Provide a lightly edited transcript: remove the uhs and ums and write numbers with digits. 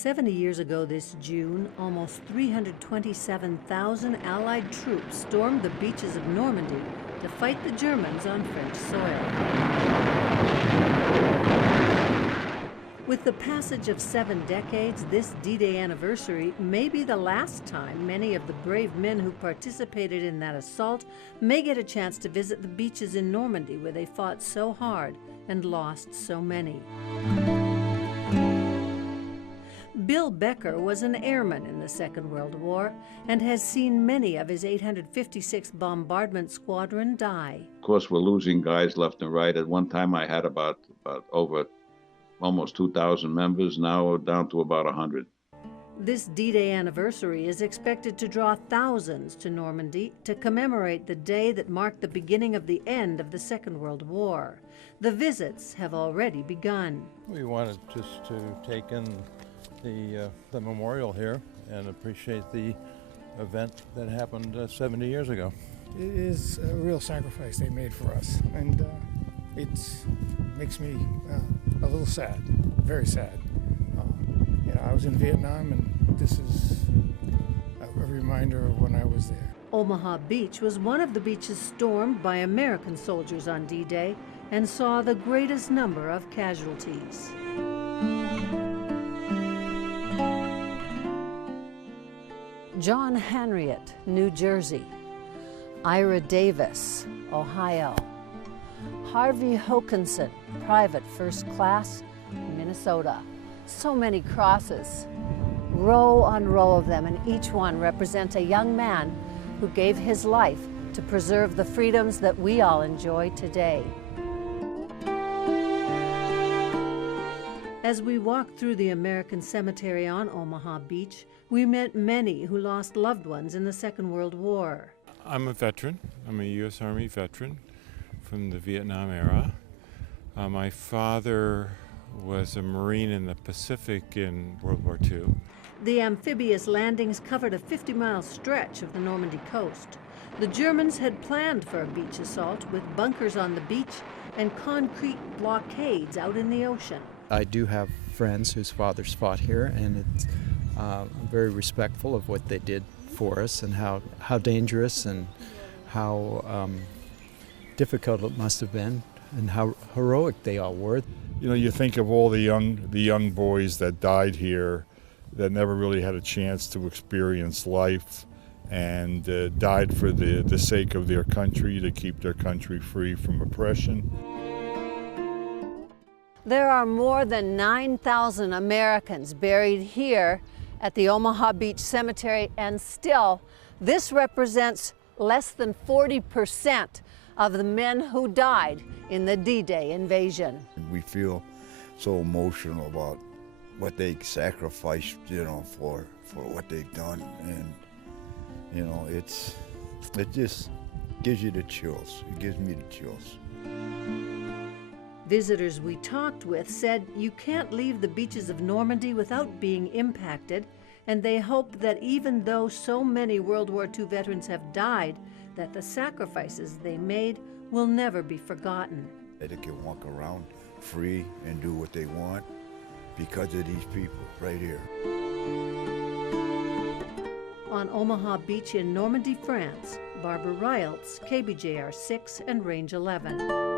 70 years ago this June, almost 327,000 Allied troops stormed the beaches of Normandy to fight the Germans on French soil. With the passage of 7 decades, this D-Day anniversary may be the last time many of the brave men who participated in that assault may get a chance to visit the beaches in Normandy where they fought so hard and lost so many. Bill Becker was an airman in the Second World War and has seen many of his 856th Bombardment Squadron die. Of course, we're losing guys left and right. At one time, I had about over almost 2,000 members. Now we're down to about 100. This D-Day anniversary is expected to draw thousands to Normandy to commemorate the day that marked the beginning of the end of the Second World War. The visits have already begun. We wanted just to take in the memorial here and appreciate the event that happened 70 years ago. It is a real sacrifice they made for us, and it makes me a little sad, very sad. I was in Vietnam, and this is a reminder of when I was there. Omaha Beach was one of the beaches stormed by American soldiers on D-Day and saw the greatest number of casualties. John Henriette, New Jersey. Ira Davis, Ohio. Harvey Hokanson, Private First Class, Minnesota. So many crosses, row on row of them, and each one represents a young man who gave his life to preserve the freedoms that we all enjoy today. As we walked through the American cemetery on Omaha Beach, we met many who lost loved ones in the Second World War. I'm a veteran. I'm a U.S. Army veteran from the Vietnam era. My father was a Marine in the Pacific in World War II. The amphibious landings covered a 50-mile stretch of the Normandy coast. The Germans had planned for a beach assault with bunkers on the beach and concrete blockades out in the ocean. I do have friends whose fathers fought here, and I'm very respectful of what they did for us and how dangerous and how difficult it must have been and how heroic they all were. You know, you think of all the young boys that died here that never really had a chance to experience life and died for the sake of their country, to keep their country free from oppression. There are more than 9,000 Americans buried here at the Omaha Beach Cemetery, and still, this represents less than 40% of the men who died in the D-Day invasion. We feel so emotional about what they sacrificed, for what they've done, and it just gives you the chills. It gives me the chills. Visitors we talked with said you can't leave the beaches of Normandy without being impacted, and they hope that even though so many World War II veterans have died, that the sacrifices they made will never be forgotten. They can walk around free and do what they want because of these people right here. On Omaha Beach in Normandy, France, Barbara Rialtz, KBJR 6 and Range 11.